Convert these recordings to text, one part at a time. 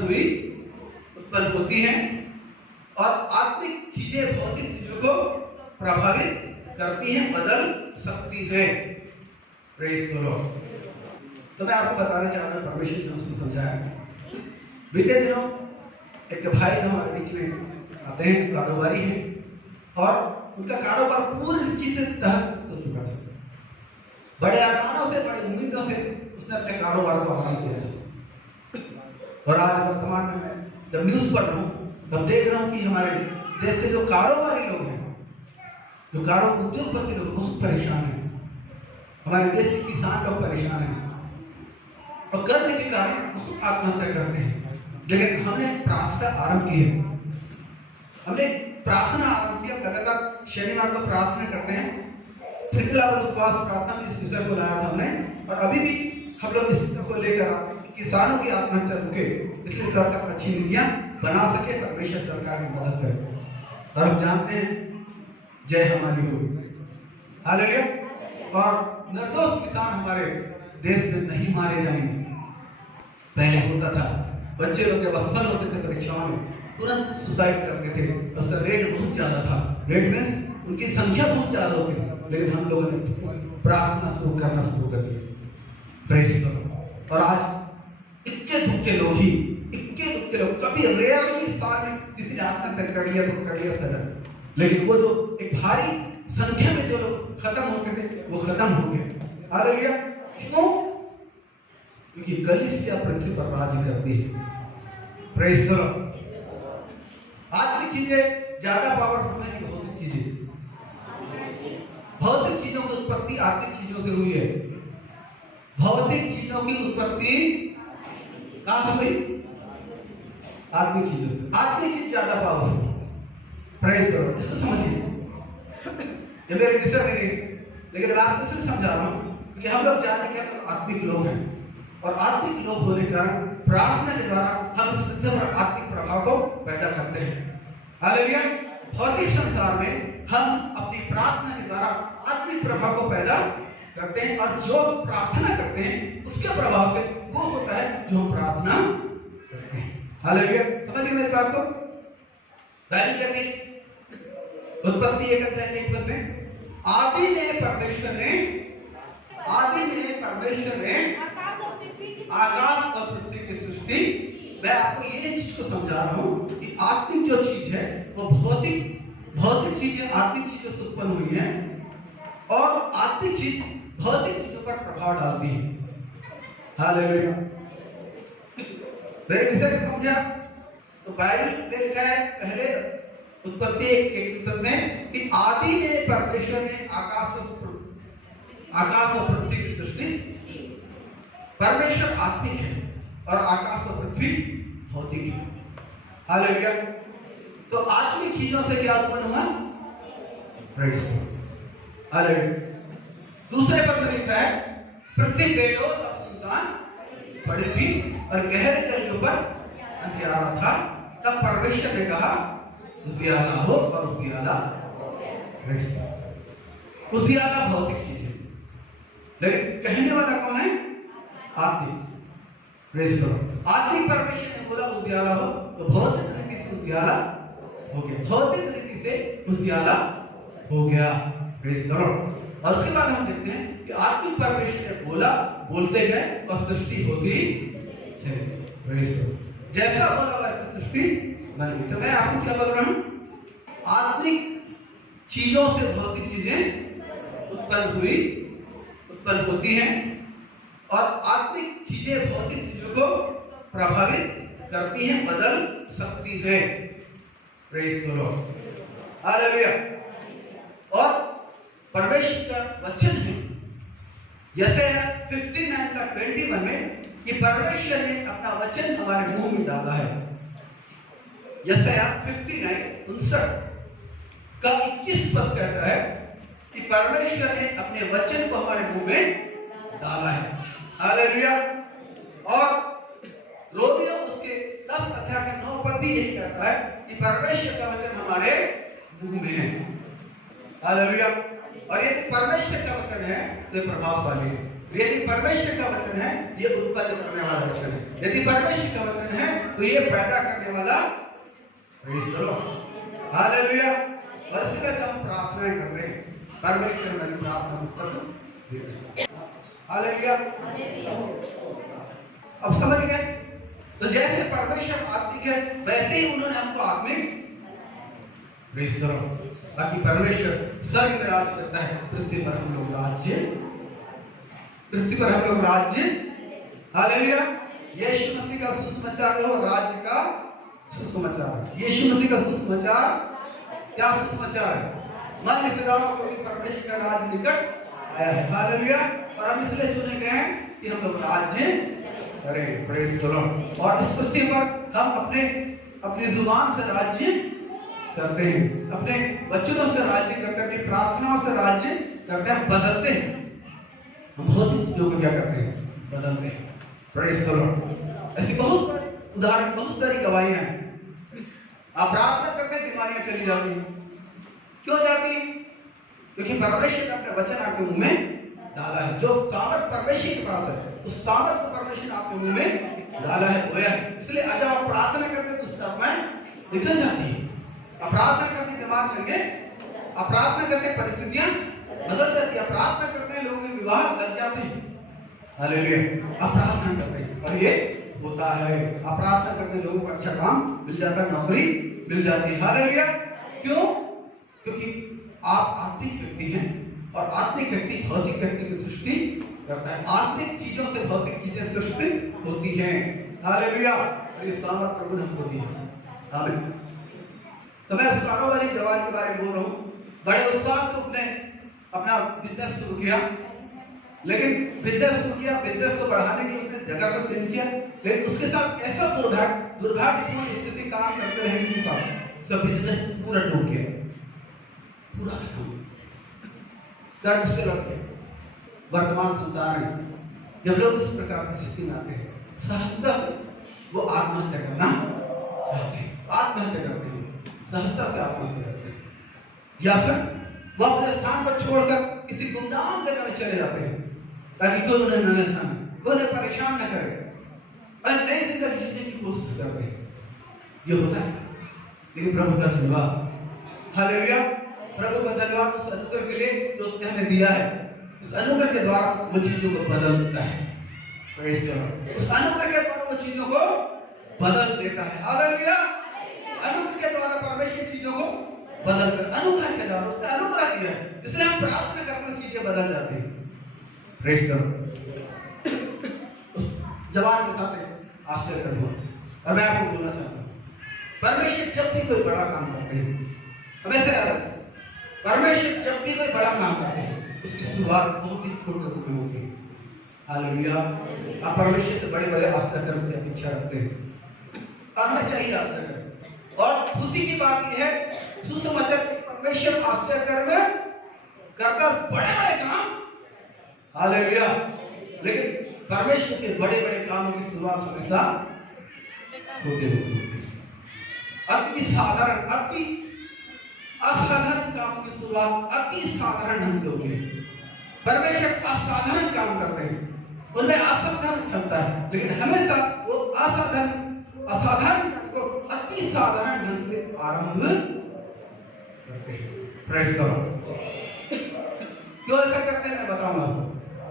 उत्पन्न होती हैं और आत्मिक चीजें भौतिक चीजों को प्रभावित करती हैं, बदल सकती हैं। Praise the Lord. तो मैं आपको बताना चाह रहा हूँ, परमेश्वर ने उसको समझाया। बीते दिनों एक भाई हमारे बीच में आते हैं, कारोबारी हैं और उनका कारोबार पूरी रीति से तहस हो चुका था। बड़े अरमानों से, बड़ी उम्मीदों से उसने अपने कारोबार को आरंभ किया और आज वर्तमान में मैं जब न्यूज़ पढ़ रहा हूँ तब देख रहा हूँ कि हमारे देश के जो कारोबारी लोग हैं, जो उद्योगपति लोग बहुत परेशान हैं। हमारे देश के किसान लोग परेशान हैं और करने के कारण बहुत आत्महत्या करते हैं। लेकिन हमने प्रार्थना आरंभ की है, हमने प्रार्थना आरंभ किया। लगातार शनिवार को प्रार्थना करते हैं, श्रृंखलाबद्ध उपवास प्रार्थना में इस विषय को लाया था हमने और अभी भी हम लोग इस विषय को लेकर आते हैं कि किसानों की आत्महत्या रुके, इसलिए सरकार अच्छी नीतियां बना सके, परमेश्वर सरकार की मदद करे। और हम जानते हैं जय हमारी होगी, हालेलुया। और निर्दोष किसान हमारे देश में नहीं मारे जाएंगे। पहले होता था, बच्चे लोग जब असफल होते थे परीक्षाओं में तुरंत सुसाइड करते थे, उसका रेट बहुत ज्यादा था, रेट में उनकी संख्या बहुत ज्यादा होती थी। लेकिन हम लोगों ने प्रार्थना शुरू करना शुरू कर दिया, प्रेज़ द लॉर्ड। और आज इक्के दुक्के लोग कभी रेयरली साल में किसी ने आत्महत्या कर लिया तो कर लिया सदन, लेकिन वो जो एक भारी संख्या में जो लोग खत्म होते थे वो खत्म हो गए, हालेलुया। क्यों? क्योंकि कलीसिया पृथ्वी पर राज्य करती है, प्रेज़ द लॉर्ड। आत्मिक चीजें ज्यादा पावरफुल है कि भौतिक चीजें? भौतिक चीजों की उत्पत्ति आत्मिक चीजों से हुई है। भौतिक चीजों की उत्पत्ति कहां से हुई? आत्मिक चीजों से। आत्मिक चीज ज्यादा पावरफुल, प्रेज़ द लॉर्ड। इसको समझिए, ये मेरे विषय में नहीं, लेकिन मैं आपको सिर्फ समझा रहा हूं क्योंकि हम लोग जानने के आत्मिक लोग हैं और आत्मिक लोग होने के कारण प्रार्थना के द्वारा हम इस पृथ्वी पर आत्मिक प्रभाव को पैदा करते हैं, हालेलुया। भौतिक संसार में हम अपनी प्रार्थना के द्वारा आत्मिक प्रभाव को पैदा करते हैं और जो प्रार्थना करते हैं उसके प्रभाव से वो होता है जो हम प्रार्थना करते हैं, हालेलुया। समझिए मेरी बात को। पहली कहती उत्पत्ति 1:1 में आदि में परमेश्वर ने आकाश और पृथ्वी की सृष्टि। मैं आपको ये चीज को समझा रहा हूँ कि आत्मिक जो चीज है वो भौतिक चीजें आत्मिक चीजों से उत्पन्न हुई है और आत्मिक चीज भौतिक चीजों पर प्रभाव डालती है, हालेलुया। मेरे विषय को समझा तो बाइबल में लिखा है पहले उत्पत्ति 1:1 में कि आदि में परमेश्वर ने आकाश और पृथ्वी की सृष्टि। परमेश्वर आत्मिक है और आकाश और पृथ्वी भौतिक है, हालेलुया। तो आत्मिक चीजों से क्या उत्पन्न हुआ? Praise the Lord, hallelujah. दूसरे पद में लिखा है पृथ्वी बेडौल और सुनसान पड़ी थी और गहरे जल के ऊपर अंधियारा था। तब परमेश्वर ने कहा उजियाला हो और उजियाला। उजियाला भौतिक चीज है, लेकिन कहने वाला कौन है? आत्मिक, प्रेज़ द लॉर्ड। आत्मिक परमेश्वर ने बोला उजियाला हो तो भौतिक रीति से उजियाला हो गया, भौतिक रीति से उजियाला हो गया, प्रेज़ द लॉर्ड। और उसके बाद हम देखते हैं कि आत्मिक परमेश्वर ने बोला, बोलते गए और सृष्टि होती चली, प्रेज़ द लॉर्ड। जैसा बोला वैसा सृष्टि बन गई। तो मैं आपको क्या बोल रहा हूं? आत्मिक चीजों से भौतिक चीजें उत्पन्न होती हैं और आत्मिक चीजें भौतिक चीजों को प्रभावित करती हैं, बदल सकती हैं, प्रेज़ द लॉर्ड, हालेलुया। और परमेश्वर का वचन है यशायाह 59:21 में कि परमेश्वर ने अपना वचन हमारे मुंह में डाला है। यशायाह 59:59 कहता है कि परमेश्वर ने अपने वचन को हमारे मुंह में डाला है, हालेलुया। और रोमियो उसके 10:9 भी यही कहता है कि परमेश्वर का वचन हमारे मुंह में है, हालेलुया। और यदि परमेश्वर का वचन है तो प्रभावशाली है, यदि परमेश्वर का वचन है, ये उत्पन्न करने वाला वचन है। यदि परमेश्वर का वचन है, तो ये पैदा करने वाला। हालेलुया। और इसलिए जब हम प्रार्थनाएं करते हैं, परमेश्वर में प्रार्थना उत्तर देते हैं। हालेलुया। अब समझ गए? तो जैसे परमेश्वर आत्मिक है, वैसे ही उन्होंने हमको आत्मिक प्रेस करो, ताकि परमेश्वर स्वर्ग में राज करता है, पृथ्वी पर हम लोग राज्य, पृथ्वी पर हम लोग राज्य। हालेलुया। यीशु मसीह का सुसमाचार है, राज्य का सुसमाचार। यीशु मसीह का सुसमाचार क्या सुसमाचार है? मन फिराओं को भी परमेश्वर का राज निकट आया है। हालेलुया। और हम इसलिए चुने गए हैं कि हम लोग राज्य करें। Praise the Lord. और इस पृथ्वी पर हम अपनी जुबान से राज्य करते हैं, अपने वचनों से राज्य करते हैं, अपनी प्रार्थनाओं से राज्य करते हैं, बदलते हैं। हम भौतिक चीजों को क्या करते हैं? बदलते हैं। Praise the Lord. ऐसी बहुत सारी उदाहरण, बहुत सारी गवाहियां हैं। आप प्रार्थना करते हैं, बीमारियां चली जाती हैं। क्यों जाती है? क्योंकि परमेश्वर ने अपने वचन आपके मुंह में डाला है। जो सामर्थ परमेश्वर के पास है, उस सामर्थ को परमेश्वर ने आपके मुंह में डाला है, बोया है। इसलिए जब आप प्रार्थना करते हैं तो उस तरफ निकल जाती है। आप प्रार्थना करते बीमार चंगे, आप प्रार्थना करते परिस्थितियां बदल जाती है। प्रार्थना करते हैं लोगों के विवाह लग जाते हैं। हालेलुया। आप प्रार्थना करते हैं और ये होता है। आप प्रार्थना करते लोगों को अच्छा काम मिल जाता है, नौकरी मिल जाती है। हालेलुया। क्यों? क्योंकि आप आत्मिक व्यक्ति हैं और आत्मिक व्यक्ति भौतिक व्यक्ति की सृष्टि करता है। आत्मिक चीजों से भौतिक चीजें सृष्टि होती हैं। हालेलुया। और इस सामर्थ प्रभु ने हमको दी है। आमीन। तो मैं उस कारोबारी जवान के बारे में बोल रहा हूँ। बड़े उत्साह से उसने अपना बिजनेस शुरू किया, लेकिन बिजनेस शुरू किया, बिजनेस को बढ़ाने के लिए उसने जगह को चेंज किया, लेकिन उसके साथ ऐसा दुर्भाग्यपूर्ण स्थिति काम करते रहने के बाद सब बिजनेस पूरा डूब गया, पूरा दर्द से लग गया। वर्तमान संसार में जब लोग इस प्रकार की स्थिति में आते हैं, सहजता वो आत्महत्या करना चाहते हैं, आत्महत्या करते हैं, सहजता से आत्महत्या करते हैं, या फिर वो अपने स्थान पर छोड़कर किसी गुमनाम जगह में चले जाते हैं ताकि कोई उन्हें न जाने, कोई उन्हें परेशान न करे और नई जिंदगी जीने की कोशिश करते हैं। ये होता है। लेकिन प्रभु का धन्यवाद, हालेलुया, प्रभु का धन्यवाद उस अनुग्रह के लिए जो उसने हमें दिया है। उस अनुग्रह के द्वारा वो चीजों को बदल देता है। Praise the Lord. उस अनुग्रह के द्वारा वो चीजों को बदल देता है। हालेलुया। अनुग्रह के द्वारा परमेश्वर चीजों को बदल कर, अनुग्रह के द्वारा उसने अनुग्रह दिया है, इसलिए हम प्रार्थना करते हैं चीजें बदल जाती हैं। Praise the Lord. उस जवान के साथ एक आश्चर्य हुआ और मैं आपको बोलना चाहता हूँ, परमेश्वर जब भी कोई बड़ा काम करते हैं, हमें से याद रखें, परमेश्वर जब भी कोई बड़ा काम करते हैं उसकी शुरुआत बहुत ही छोटे रूप में होती है। हालेलुया। आप परमेश्वर से बड़े बड़े आश्चर्य करने की अपेक्षा रखते हैं, करना चाहिए आश्चर्य। और खुशी की बात यह है, सुसमाचार परमेश्वर आश्चर्य कर बड़े बड़े काम, हालेलुया, लेकिन परमेश्वर के बड़े बड़े कामों की शुरुआत हमेशा छोटे होती है। अति साधारण, अति असाधारण कामों की शुरुआत अति साधारण ढंग से होती है। परमेश्वर असाधारण काम करते हैं, उनमें असाधारण क्षमता है, लेकिन हमेशा वो असाधारण को अति साधारण ढंग से आरंभ करते हैं। Praise the Lord. क्यों ऐसा करते हैं मैं बताऊंगा,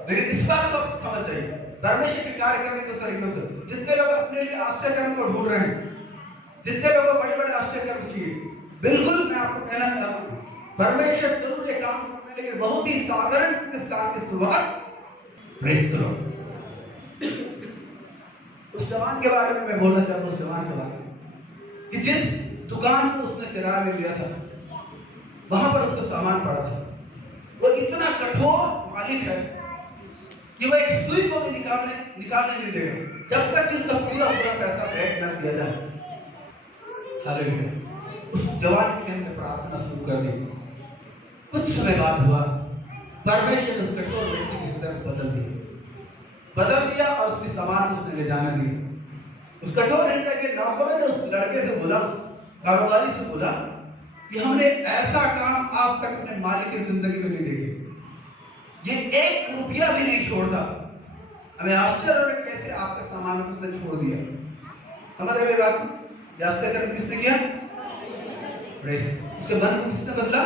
लेकिन इस बात को समझ जाइए, परमेश्वर के कार्य करने के तरीकों से जितने लोग अपने लिए आश्चर्य कर्म को ढूंढ रहे हैं, जितने लोगों को बड़े बड़े आश्चर्य कर्म चाहिए, बिल्कुल मैं आपको कहना चाहता हूँ, परमेश्वर जरूर ये काम करते हैं, लेकिन बहुत ही साधारण इस काम की शुरुआत। Praise the Lord. उस जवान के बारे में मैं बोलना चाहता हूँ, उस जवान के बारे में कि जिस दुकान को उसने किराए में लिया था, वहां पर उसका सामान पड़ा था। वो इतना कठोर मालिक है कि वो एक सुई को भी निकालने नहीं देगा जब तक कि उसका पूरा पैसा बैक न किया जाए। हालेलुया। उस जवान के लिए हमने प्रार्थना शुरू कर दी। कुछ समय बाद हुआ, परमेश्वर ने उस कठोर व्यक्ति के हृदय को बदल दिया और उसकी सामान उसने ले जाने दी। उस कठोर हृदय के नौकरों ने उस लड़के से बोला, कारोबारी से बोला कि हमने ऐसा काम आज तक अपने मालिक की जिंदगी में नहीं देखे। ये 1 रुपया भी नहीं छोड़ता। हमें आश्चर्य हो रहा है कैसे आपके सामान को उसने छोड़ दिया। समझ रहे मेरी बात? यास्ते कर्म किसने किया? उसके मन को किसने बदला?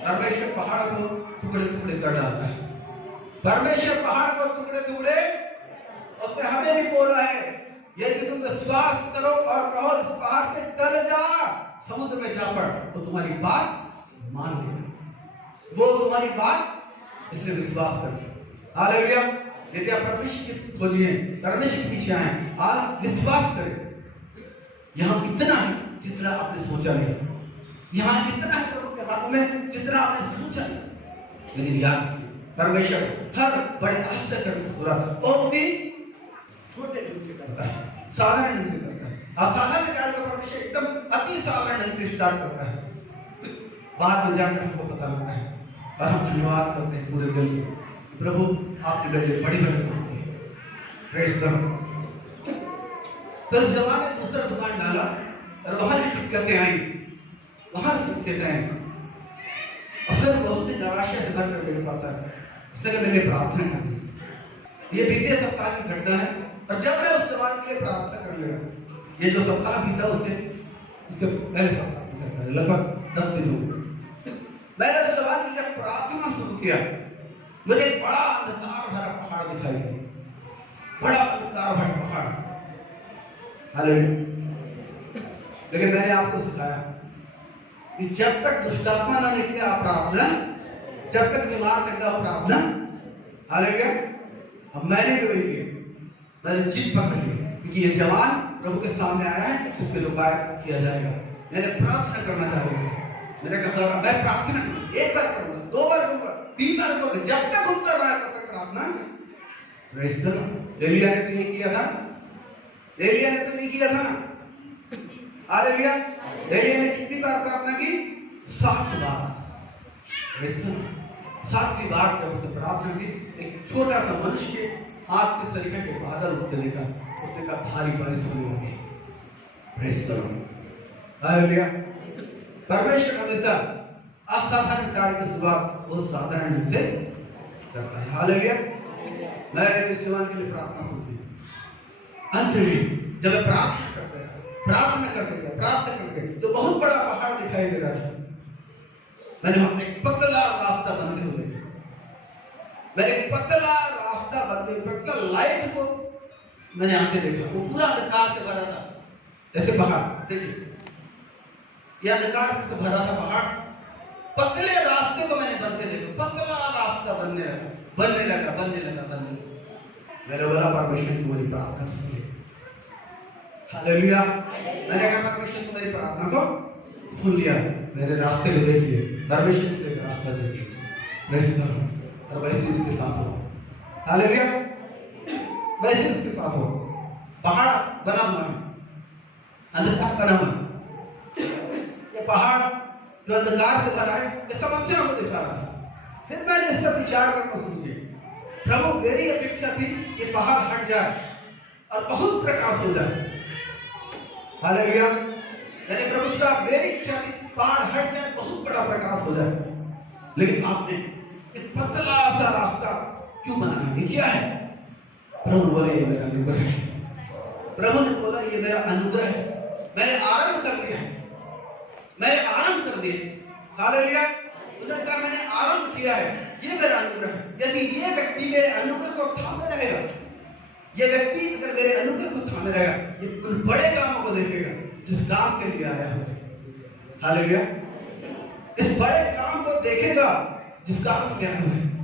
परमेश्वर पहाड़ को टुकड़े टुकड़े कर डालता है। परमेश्वर पहाड़ को टुकड़े टुकड़े, उसने हमें भी बोला है यदि तुम विश्वास करो और कहो इस पहाड़ से टल जा, समुद्र में जा पड़, तो तुम्हारी बात मान लेगा। वो तुम्हारी बात इसलिए विश्वास कर। हालेलुया। यदि आप परमेश्वर की खोजिए, परमेश्वर के पीछे आए, आज विश्वास करें। यहाँ इतना है जितना आपने सोचा नहीं, यहाँ इतना है प्रभु के हाथ में जितना आपने सोचा नहीं। लेकिन याद रखिए परमेश्वर हर बड़े आश्चर्य करने की सूरत और भी छोटे ढंग से करता है, साधारण ढंग से करता है। असाधारण कार्य को परमेश्वर एकदम अति साधारण ढंग से स्टार्ट करता है, बाद में जाकर हमको पता लगता है। और हम धन्यवाद करते हैं पूरे दिल से, प्रभु आपने मेरे लिए बड़ी मदद की है। Praise the Lord. फिर उस जवान ने दूसरा दुकान डाला और वहां भी दिक्कतें आई, वहां भी दिक्कतें आई। और फिर बहुत ही निराशा से भरकर मेरे पास आया। उसने कहा मैंने प्रार्थना की। ये बीते सप्ताह की घटना है। और जब मैं उस जवान के लिए प्रार्थना करने लगा, ये जो सप्ताह बीता उसके पहले सप्ताह लगभग 10 दिन हो गए, मैंने उस जवान के लिए प्रार्थना शुरू किया। मुझे एक बड़ा अंधकार भरा पहाड़ दिखाई दिया, बड़ा अंधकार भरा पहाड़। हालेलुया। लेकिन मैंने आपको सिखाया कि जब तक दुष्टात्मा ना निकले आप प्रार्थना, जब तक बीमार चंगा हो प्रार्थना। हालेलुया। अब मैंने जो ये किया, मैंने जिद पकड़ ली, क्योंकि ये जवान प्रभु के सामने आया है, इसके लिए उपाय किया जाएगा। मैंने प्रार्थना करना चाहूंगा। मैंने कहा मैं प्रार्थना 1 बार करूंगा, 2 बार करूंगा, 3 बार करूंगा, जब तक उत्तर रहा तब तक प्रार्थना। Praise the Lord. एलिया ने तो ये किया था, एलिया ने तो ये किया था ना। हालेलुया। एलिया ने कितनी बार प्रार्थना की? 7 बार। Praise the Lord. 7वीं बार जब उसने प्रार्थना की, एक छोटा सा मनुष्य के हाथ के सरीखे पे बादल उठते देखा, उसने कहा भारी बारिश होने वाली। Praise the Lord. हालेलुया। परमेश्वर हमेशा असाधारण कार्य की शुरुआत बहुत साधारण ढंग से करता है। हालेलुया। मैंने इस जवान के लिए प्रार्थना सुनी। अंत में जब मैं प्रार्थना करते तो बहुत बड़ा पहाड़ दिखाई दे रहा था। मैंने वहां एक पतला रास्ता बनते हुए देखा। मैंने एक पतला रास्ता बनते, पतला लाइट को मैंने आके देखा। वो पूरा अंधकार से भरा था, जैसे पहाड़ देखिए, यह अंधकार से भरा था पहाड़। पतले रास्ते को मैंने बनते देखा, पतला रास्ता बनने लगा। मैंने बोला परमेश्वर तुम्हारी प्रार्थना सुनिए। हालेलुया। मैंने कहा परमेश्वर तुम्हारी प्रार्थना को सुन लिया, मेरे रास्ते को देख लिए, परमेश्वर ने तेरा रास्ता देख लिया। Praise the Lord. और वैसे उसके साथ हो। हालेलुया। वैसे उसके साथ हो। पहाड़ बना हुआ है, अंधकार बना हुआ है। ये पहाड़ जो अंधकार से भरा है, ये समस्या को दिखा रहा था। फिर मैंने इस पर विचार करना शुरू किया। प्रभु मेरी अपेक्षा थी कि पहाड़ हट जाए और बहुत प्रकाश हो जाए। हालेलुया। मैंने प्रभु का मेरी इच्छा थी पहाड़ हट जाए, बहुत बड़ा प्रकाश हो जाए। लेकिन आपने एक पतला सा रास्ता क्यों बनाया? ये क्या है? प्रभु बोले ये मेरा अनुग्रह है। प्रभु ने बोला ये मेरा अनुग्रह है। मैंने आरंभ कर दिया, मैंने आरंभ कर दिया। हालेलुया। उन्होंने कहा मैंने आरंभ किया है, ये मेरा अनुग्रह है। यदि ये व्यक्ति मेरे अनुग्रह को थामे रहेगा, ये व्यक्ति अगर मेरे अनुग्रह को थामे रहेगा, ये उन बड़े कामों को देखेगा जिस काम के लिए आया है। हालेलुया। इस बड़े काम को देखेगा जिस काम के लिए आया है।